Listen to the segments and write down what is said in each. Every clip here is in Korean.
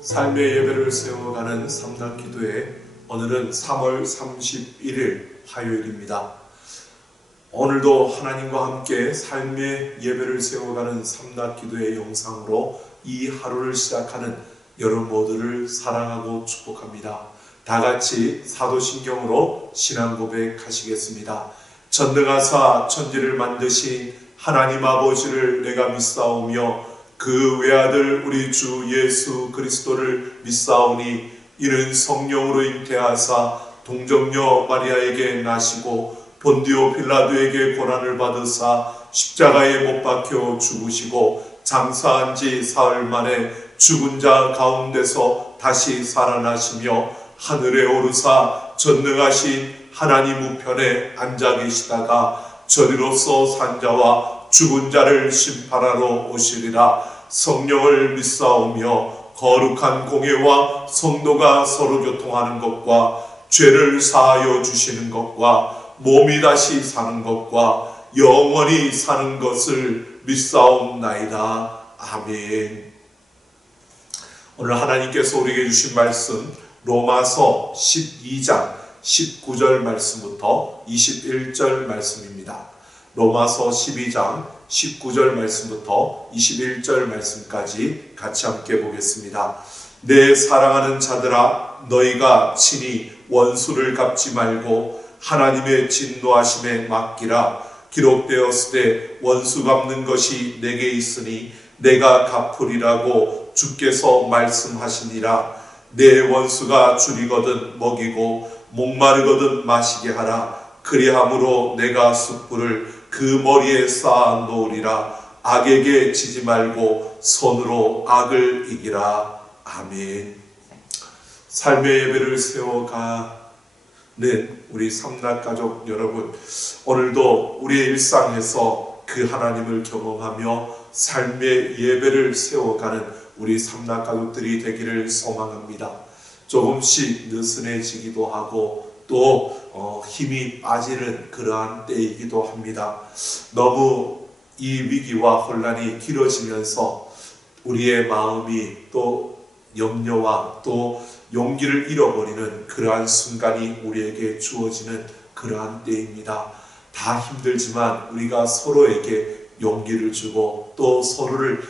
삶의 예배를 세워가는 삼단기도회, 오늘은 3월 31일 화요일입니다. 오늘도 하나님과 함께 삶의 예배를 세워가는 삼단기도회 영상으로 이 하루를 시작하는 여러분 모두를 사랑하고 축복합니다. 다같이 사도신경으로 신앙 고백하시겠습니다. 전능하사 천지를 만드신 하나님 아버지를 내가 믿사오며 그 외아들 우리 주 예수 그리스도를 믿사오니 이는 성령으로 잉태하사 동정녀 마리아에게 나시고 본디오 빌라도에게 고난을 받으사 십자가에 못 박혀 죽으시고 장사한 지 사흘 만에 죽은 자 가운데서 다시 살아나시며 하늘에 오르사 전능하신 하나님 우편에 앉아 계시다가 저리로서 산 자와 죽은 자를 심판하러 오시리라. 성령을 믿사오며 거룩한 공예와 성도가 서로 교통하는 것과 죄를 사하여 주시는 것과 몸이 다시 사는 것과 영원히 사는 것을 믿사옵나이다. 아멘. 오늘 하나님께서 우리에게 주신 말씀 로마서 12장 19절 말씀부터 21절 말씀입니다. 로마서 12장 19절 말씀부터 21절 말씀까지 같이 함께 보겠습니다. 내 사랑하는 자들아, 너희가 친히 원수를 갚지 말고 하나님의 진노하심에 맡기라. 기록되었을 때 원수 갚는 것이 내게 있으니 내가 갚으리라고 주께서 말씀하시니라. 내 원수가 줄이거든 먹이고 목마르거든 마시게 하라. 그리함으로 내가 숯불을 그 머리에 쌓아 놓으리라. 악에게 지지 말고 손으로 악을 이기라. 아멘. 삶의 예배를 세워가는 우리 삼락가족 여러분, 오늘도 우리의 일상에서 그 하나님을 경험하며 삶의 예배를 세워가는 우리 삼락가족들이 되기를 소망합니다. 조금씩 느슨해지기도 하고 또 힘이 빠지는 그러한 때이기도 합니다. 너무 이 위기와 혼란이 길어지면서 우리의 마음이 또 염려와 또 용기를 잃어버리는 그러한 순간이 우리에게 주어지는 그러한 때입니다. 다 힘들지만 우리가 서로에게 용기를 주고 또 서로를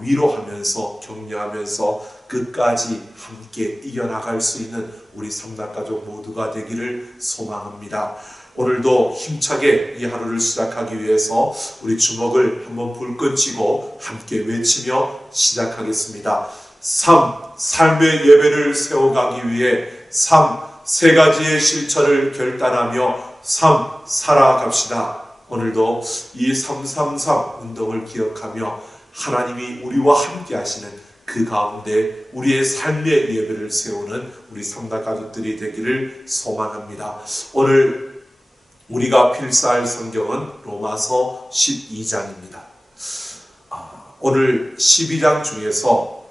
위로하면서 격려하면서 끝까지 함께 이겨나갈 수 있는 우리 삼락가족 모두가 되기를 소망합니다. 오늘도 힘차게 이 하루를 시작하기 위해서 우리 주먹을 한번 불끈 쥐고 함께 외치며 시작하겠습니다. 삶의 예배를 세워가기 위해 세 가지의 실천을 결단하며 살아갑시다. 오늘도 이 333 운동을 기억하며 하나님이 우리와 함께 하시는 그 가운데 우리의 삶의 예배를 세우는 우리 삼락가족들이 되기를 소망합니다. 오늘 우리가 필사할 성경은 로마서 12장입니다. 오늘 12장 중에서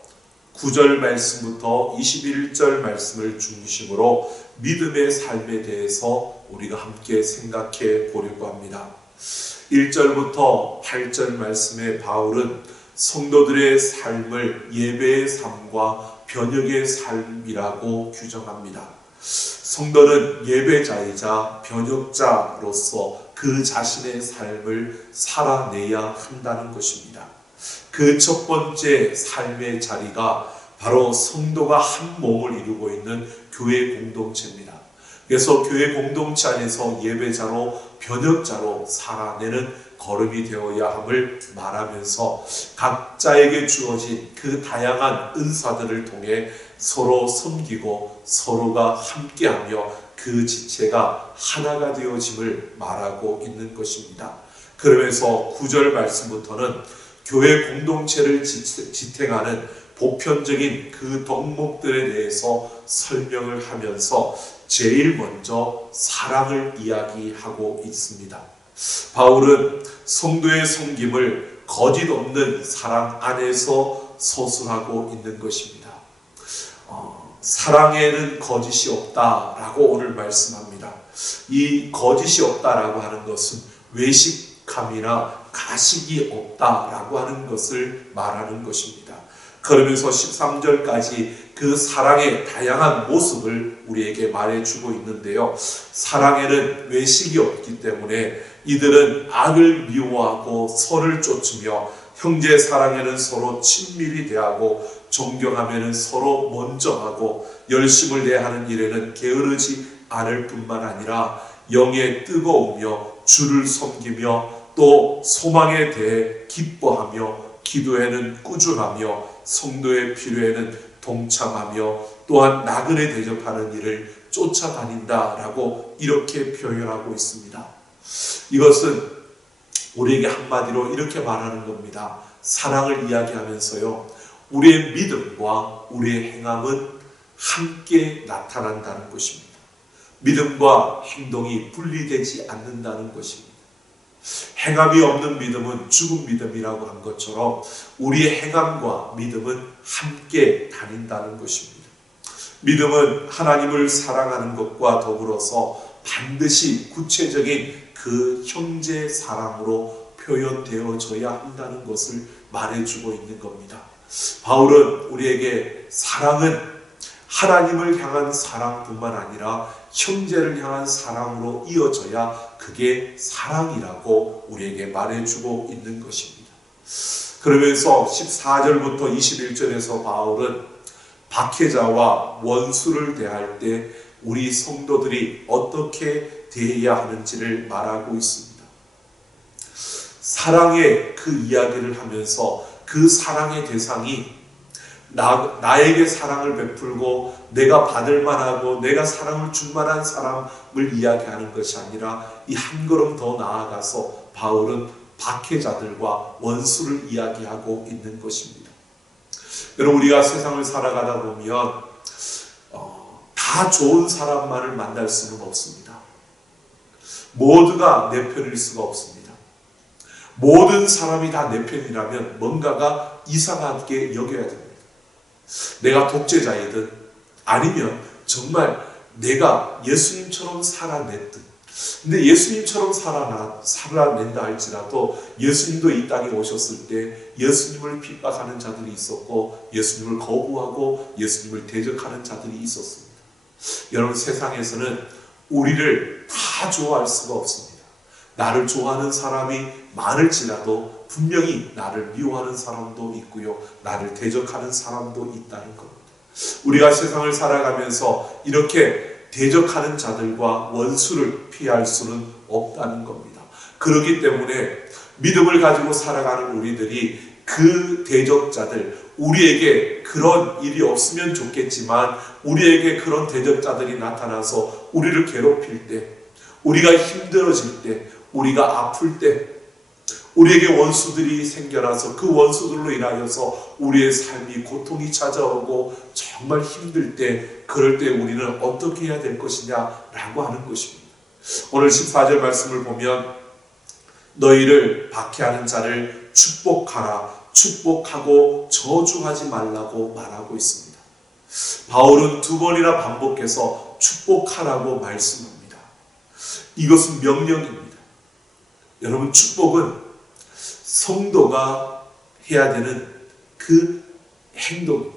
9절 말씀부터 21절 말씀을 중심으로 믿음의 삶에 대해서 우리가 함께 생각해 보려고 합니다. 1절부터 8절 말씀에 바울은 성도들의 삶을 예배의 삶과 변혁의 삶이라고 규정합니다. 성도는 예배자이자 변혁자로서 그 자신의 삶을 살아내야 한다는 것입니다. 그 첫 번째 삶의 자리가 바로 성도가 한 몸을 이루고 있는 교회 공동체입니다. 그래서 교회 공동체 안에서 예배자로 변혁자로 살아내는 걸음이 되어야 함을 말하면서 각자에게 주어진 그 다양한 은사들을 통해 서로 섬기고 서로가 함께하며 그 지체가 하나가 되어짐을 말하고 있는 것입니다. 그러면서 9절 말씀부터는 교회 공동체를 지탱하는 보편적인 그 덕목들에 대해서 설명을 하면서 제일 먼저 사랑을 이야기하고 있습니다. 바울은 성도의 섬김을 거짓 없는 사랑 안에서 서술하고 있는 것입니다. 사랑에는 거짓이 없다라고 오늘 말씀합니다. 이 거짓이 없다라고 하는 것은 외식함이나 가식이 없다라고 하는 것을 말하는 것입니다. 그러면서 13절까지 그 사랑의 다양한 모습을 우리에게 말해주고 있는데요. 사랑에는 외식이 없기 때문에 이들은 악을 미워하고 선을 쫓으며 형제 사랑에는 서로 친밀히 대하고 존경하면은 서로 먼저 하고 열심을 내하는 일에는 게으르지 않을 뿐만 아니라 영에 뜨거우며 주를 섬기며 또 소망에 대해 기뻐하며 기도에는 꾸준하며 성도의 필요에는 동참하며 또한 나그네 대접하는 일을 쫓아다닌다라고 이렇게 표현하고 있습니다. 이것은 우리에게 한마디로 이렇게 말하는 겁니다. 사랑을 이야기하면서요, 우리의 믿음과 우리의 행함은 함께 나타난다는 것입니다. 믿음과 행동이 분리되지 않는다는 것입니다. 행함이 없는 믿음은 죽은 믿음이라고 한 것처럼 우리의 행함과 믿음은 함께 다닌다는 것입니다. 믿음은 하나님을 사랑하는 것과 더불어서 반드시 구체적인 그 형제 사랑으로 표현되어져야 한다는 것을 말해주고 있는 겁니다. 바울은 우리에게 사랑은 하나님을 향한 사랑뿐만 아니라 형제를 향한 사랑으로 이어져야 그게 사랑이라고 우리에게 말해주고 있는 것입니다. 그러면서 14절부터 21절에서 바울은 박해자와 원수를 대할 때 우리 성도들이 어떻게 대해야 하는지를 말하고 있습니다. 사랑의 그 이야기를 하면서 그 사랑의 대상이 나에게 사랑을 베풀고 내가 받을 만하고 내가 사랑을 줄 만한 사람을 이야기하는 것이 아니라 이 한 걸음 더 나아가서 바울은 박해자들과 원수를 이야기하고 있는 것입니다. 여러분, 우리가 세상을 살아가다 보면 다 좋은 사람만을 만날 수는 없습니다. 모두가 내 편일 수가 없습니다. 모든 사람이 다 내 편이라면 뭔가가 이상하게 여겨야 됩니다. 내가 독재자이든 아니면 정말 내가 예수님처럼 살아냈든, 근데 예수님처럼 살아낸다 할지라도 예수님도 이 땅에 오셨을 때 예수님을 핍박하는 자들이 있었고 예수님을 거부하고 예수님을 대적하는 자들이 있었습니다. 여러분, 세상에서는 우리를 다 좋아할 수가 없습니다. 나를 좋아하는 사람이 많을지라도 분명히 나를 미워하는 사람도 있고요, 나를 대적하는 사람도 있다는 겁니다. 우리가 세상을 살아가면서 이렇게 대적하는 자들과 원수를 피할 수는 없다는 겁니다. 그렇기 때문에 믿음을 가지고 살아가는 우리들이 그 대적자들, 우리에게 그런 일이 없으면 좋겠지만 우리에게 그런 대적자들이 나타나서 우리를 괴롭힐 때, 우리가 힘들어질 때, 우리가 아플 때, 우리에게 원수들이 생겨나서 그 원수들로 인하여서 우리의 삶이 고통이 찾아오고 정말 힘들 때, 그럴 때 우리는 어떻게 해야 될 것이냐라고 하는 것입니다. 오늘 14절 말씀을 보면 너희를 박해하는 자를 축복하라, 축복하고 저주하지 말라고 말하고 있습니다. 바울은 두 번이나 반복해서 축복하라고 말씀합니다. 이것은 명령입니다. 여러분, 축복은 성도가 해야 되는 그 행동입니다.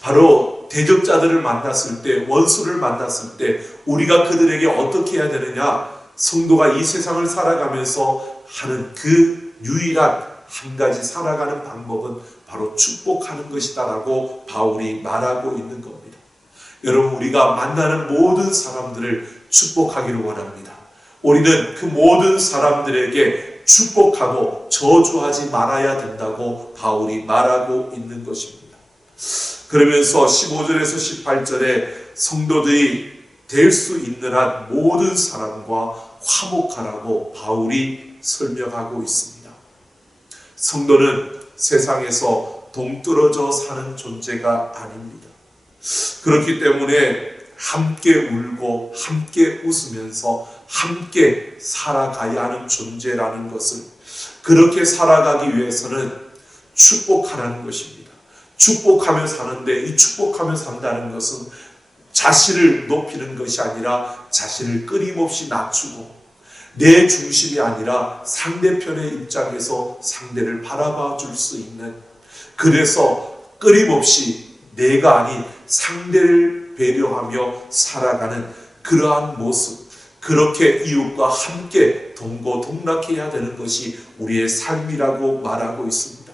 바로 대적자들을 만났을 때, 원수를 만났을 때 우리가 그들에게 어떻게 해야 되느냐, 성도가 이 세상을 살아가면서 하는 그 유일한 한 가지 살아가는 방법은 바로 축복하는 것이다 라고 바울이 말하고 있는 겁니다. 여러분, 우리가 만나는 모든 사람들을 축복하기를 원합니다. 우리는 그 모든 사람들에게 축복하고 저주하지 말아야 된다고 바울이 말하고 있는 것입니다. 그러면서 15절에서 18절에 성도들이 될 수 있는 한 모든 사람과 화목하라고 바울이 설명하고 있습니다. 성도는 세상에서 동떨어져 사는 존재가 아닙니다. 그렇기 때문에 함께 울고 함께 웃으면서 함께 살아가야 하는 존재라는 것을, 그렇게 살아가기 위해서는 축복하라는 것입니다. 축복하며 사는데, 이 축복하며 산다는 것은 자신을 높이는 것이 아니라 자신을 끊임없이 낮추고, 내 중심이 아니라 상대편의 입장에서 상대를 바라봐 줄 수 있는, 그래서 끊임없이 내가 아닌 상대를 배려하며 살아가는 그러한 모습, 그렇게 이웃과 함께 동고동락해야 되는 것이 우리의 삶이라고 말하고 있습니다.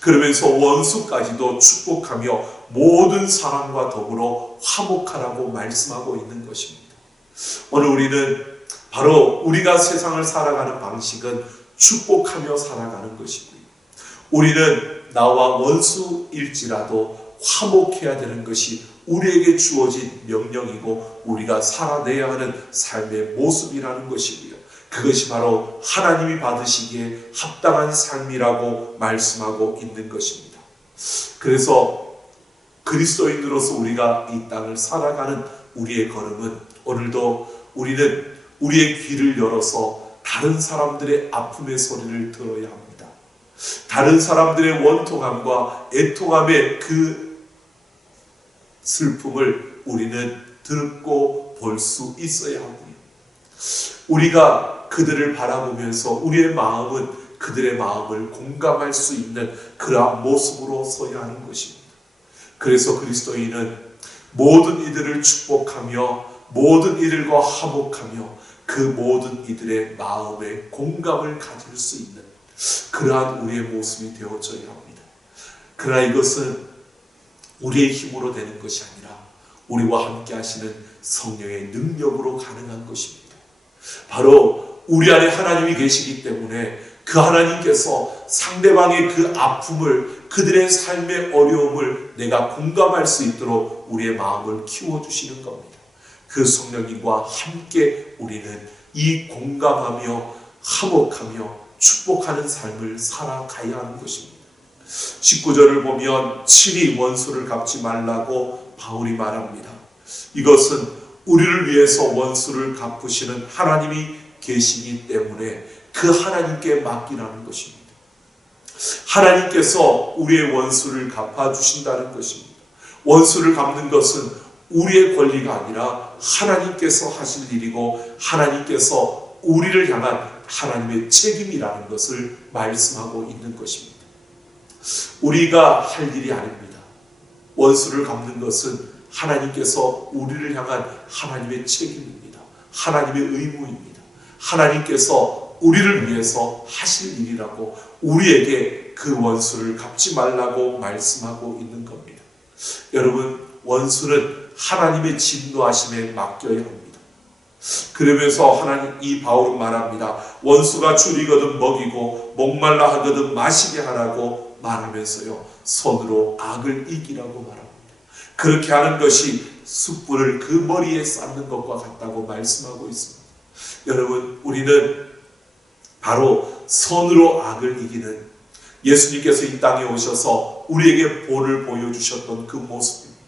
그러면서 원수까지도 축복하며 모든 사람과 더불어 화목하라고 말씀하고 있는 것입니다. 오늘 우리는 바로 우리가 세상을 살아가는 방식은 축복하며 살아가는 것이고요. 우리는 나와 원수일지라도 화목해야 되는 것이 우리에게 주어진 명령이고 우리가 살아내야 하는 삶의 모습이라는 것이고요. 그것이 바로 하나님이 받으시기에 합당한 삶이라고 말씀하고 있는 것입니다. 그래서 그리스도인으로서 우리가 이 땅을 살아가는 우리의 걸음은, 오늘도 우리는 우리의 귀를 열어서 다른 사람들의 아픔의 소리를 들어야 합니다. 다른 사람들의 원통함과 애통함의 그 슬픔을 우리는 듣고 볼 수 있어야 하고요. 우리가 그들을 바라보면서 우리의 마음은 그들의 마음을 공감할 수 있는 그러한 모습으로 서야 하는 것입니다. 그래서 그리스도인은 모든 이들을 축복하며 모든 이들과 화목하며 그 모든 이들의 마음에 공감을 가질 수 있는 그러한 우리의 모습이 되어져야 합니다. 그러나 이것은 우리의 힘으로 되는 것이 아니라 우리와 함께 하시는 성령의 능력으로 가능한 것입니다. 바로 우리 안에 하나님이 계시기 때문에 그 하나님께서 상대방의 그 아픔을, 그들의 삶의 어려움을 내가 공감할 수 있도록 우리의 마음을 키워주시는 겁니다. 그 성령님과 함께 우리는 이 공감하며 화목하며 축복하는 삶을 살아가야 하는 것입니다. 19절을 보면 친히 원수를 갚지 말라고 바울이 말합니다. 이것은 우리를 위해서 원수를 갚으시는 하나님이 계시기 때문에 그 하나님께 맡기라는 것입니다. 하나님께서 우리의 원수를 갚아주신다는 것입니다. 원수를 갚는 것은 우리의 권리가 아니라 하나님께서 하실 일이고 하나님께서 우리를 향한 하나님의 책임이라는 것을 말씀하고 있는 것입니다. 우리가 할 일이 아닙니다. 원수를 갚는 것은 하나님께서 우리를 향한 하나님의 책임입니다. 하나님의 의무입니다. 하나님께서 우리를 위해서 하실 일이라고 우리에게 그 원수를 갚지 말라고 말씀하고 있는 겁니다. 여러분, 원수는 하나님의 진노하심에 맡겨야 합니다. 그러면서 하나님, 이 바울은 말합니다. 원수가 줄이거든 먹이고 목말라 하거든 마시게 하라고 말하면서요, 손으로 악을 이기라고 말합니다. 그렇게 하는 것이 숯불을 그 머리에 쌓는 것과 같다고 말씀하고 있습니다. 여러분, 우리는 바로 손으로 악을 이기는, 예수님께서 이 땅에 오셔서 우리에게 본을 보여주셨던 그 모습입니다.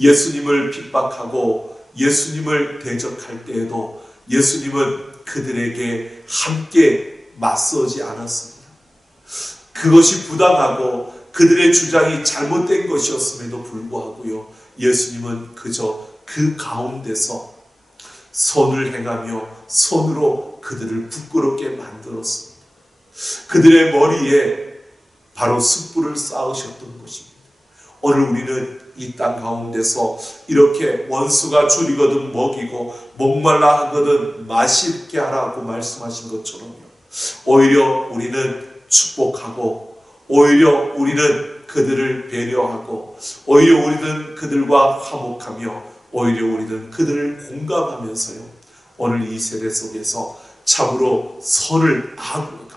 예수님을 핍박하고 예수님을 대적할 때에도 예수님은 그들에게 함께 맞서지 않았습니다. 그것이 부당하고 그들의 주장이 잘못된 것이었음에도 불구하고요, 예수님은 그저 그 가운데서 선을 행하며 손으로 그들을 부끄럽게 만들었습니다. 그들의 머리에 바로 숯불을 쌓으셨던 것입니다. 오늘 우리는 이 땅 가운데서 이렇게 원수가 줄이거든 먹이고 목말라 하거든 마시게 하라고 말씀하신 것처럼요, 오히려 우리는 축복하고, 오히려 우리는 그들을 배려하고, 오히려 우리는 그들과 화목하며, 오히려 우리는 그들을 공감하면서요, 오늘 이 세대 속에서 참으로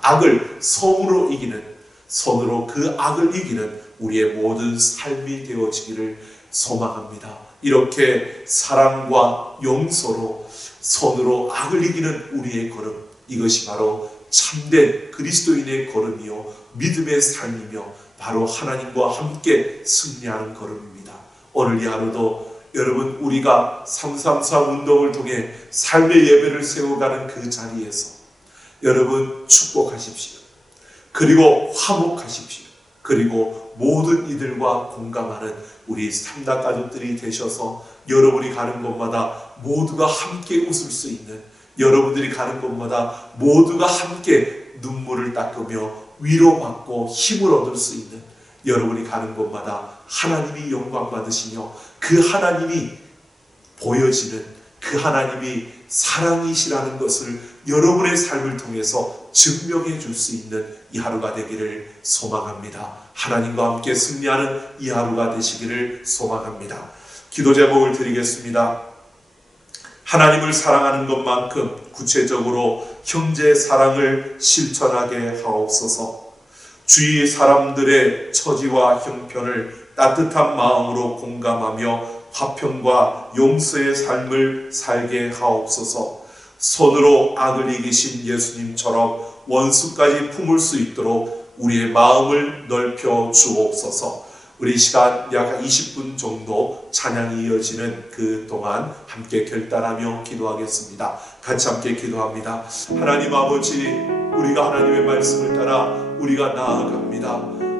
악을 성으로 이기는, 손으로 그 악을 이기는 우리의 모든 삶이 되어지기를 소망합니다. 이렇게 사랑과 용서로 손으로 악을 이기는 우리의 걸음, 이것이 바로 참된 그리스도인의 걸음이요 믿음의 삶이며 바로 하나님과 함께 승리하는 걸음입니다. 오늘 이 하루도 여러분, 우리가 333 운동을 통해 삶의 예배를 세워가는 그 자리에서 여러분 축복하십시오. 그리고 화목하십시오. 그리고 모든 이들과 공감하는 우리 삼다 가족들이 되셔서 여러분이 가는 곳마다 모두가 함께 웃을 수 있는, 여러분들이 가는 곳마다 모두가 함께 눈물을 닦으며 위로받고 힘을 얻을 수 있는, 여러분이 가는 곳마다 하나님이 영광 받으시며 그 하나님이 보여지는, 그 하나님이 사랑이시라는 것을 여러분의 삶을 통해서 증명해 줄 수 있는 이 하루가 되기를 소망합니다. 하나님과 함께 승리하는 이 하루가 되시기를 소망합니다. 기도 제목을 드리겠습니다. 하나님을 사랑하는 것만큼 구체적으로 형제 사랑을 실천하게 하옵소서. 주위 사람들의 처지와 형편을 따뜻한 마음으로 공감하며 화평과 용서의 삶을 살게 하옵소서. 손으로 악을 이기신 예수님처럼 원수까지 품을 수 있도록 우리의 마음을 넓혀 주옵소서. 우리 시간 약 20분 정도 찬양이 이어지는 그 동안 함께 결단하며 기도하겠습니다. 같이 함께 기도합니다. 하나님 아버지, 우리가 하나님의 말씀을 따라 우리가 나아갑니다.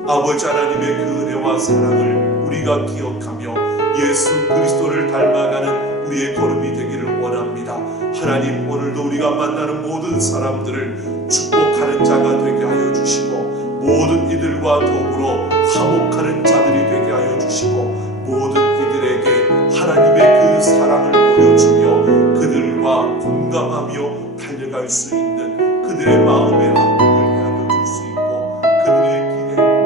아버지 하나님의 그 은혜와 사랑을 우리가 기억하며 예수 그리스도를 닮아가는 우리의 걸음이 되기를 원합니다. 하나님, 오늘도 우리가 만나는 모든 사람들을 축복하는 자가 되게 하여 주시고 모든 이들과 더불어 화목하는 자들이 되게 하여 주시고 모든 이들에게 하나님의 그 사랑을 보여주며 그들과 공감하며 달려갈 수 있는 그들의 마음의 안목을 헤아려 줄 수 있고 그들의 길에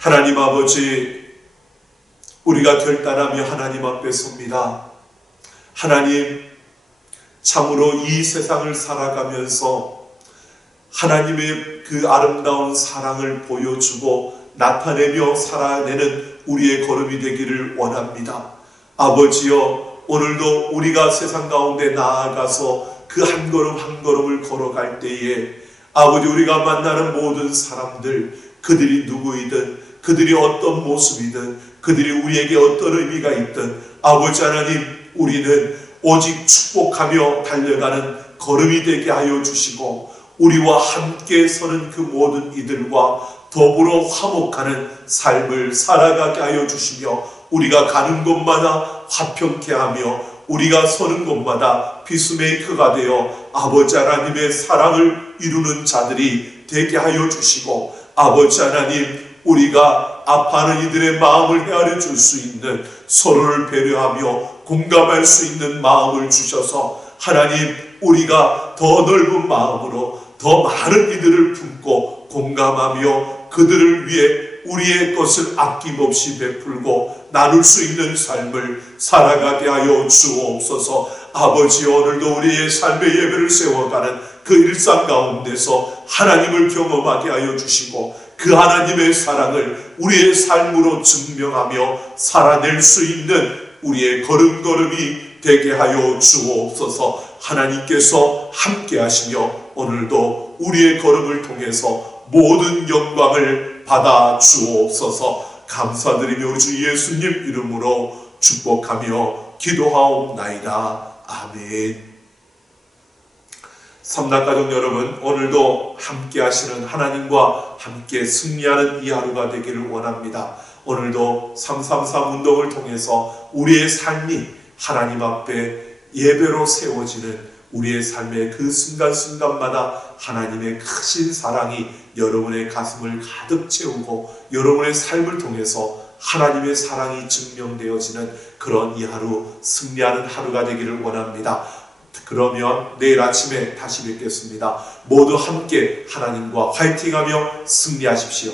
하나님 아버지, 우리가 결단하며 하나님 앞에 섭니다. 하나님, 참으로 이 세상을 살아가면서 하나님의 그 아름다운 사랑을 보여주고 나타내며 살아내는 우리의 걸음이 되기를 원합니다. 아버지여, 오늘도 우리가 세상 가운데 나아가서 그 한 걸음 한 걸음을 걸어갈 때에 아버지, 우리가 만나는 모든 사람들, 그들이 누구이든 그들이 어떤 모습이든 그들이 우리에게 어떤 의미가 있든 아버지 하나님, 우리는 오직 축복하며 달려가는 걸음이 되게 하여 주시고 우리와 함께 서는 그 모든 이들과 더불어 화목하는 삶을 살아가게 하여 주시며 우리가 가는 곳마다 화평케 하며 우리가 서는 곳마다 피스메이커가 되어 아버지 하나님의 사랑을 이루는 자들이 되게 하여 주시고 아버지 하나님, 우리가 아파하는 이들의 마음을 헤아려 줄 수 있는, 서로를 배려하며 공감할 수 있는 마음을 주셔서 하나님, 우리가 더 넓은 마음으로 더 많은 이들을 품고 공감하며 그들을 위해 우리의 것을 아낌없이 베풀고 나눌 수 있는 삶을 살아가게 하여 주옵소서. 아버지, 오늘도 우리의 삶의 예배를 세워가는 그 일상 가운데서 하나님을 경험하게 하여 주시고 그 하나님의 사랑을 우리의 삶으로 증명하며 살아낼 수 있는 우리의 걸음걸음이 되게 하여 주옵소서. 하나님께서 함께 하시며 오늘도 우리의 걸음을 통해서 모든 영광을 받아 주옵소서. 감사드리며 우리 주 예수님 이름으로 축복하며 기도하옵나이다. 아멘. 삼락가족 여러분, 오늘도 함께 하시는 하나님과 함께 승리하는 이 하루가 되기를 원합니다. 오늘도 333 운동을 통해서 우리의 삶이 하나님 앞에 예배로 세워지는 우리의 삶의 그 순간순간마다 하나님의 크신 사랑이 여러분의 가슴을 가득 채우고 여러분의 삶을 통해서 하나님의 사랑이 증명되어지는 그런 이 하루, 승리하는 하루가 되기를 원합니다. 그러면 내일 아침에 다시 뵙겠습니다. 모두 함께 하나님과 화이팅하며 승리하십시오.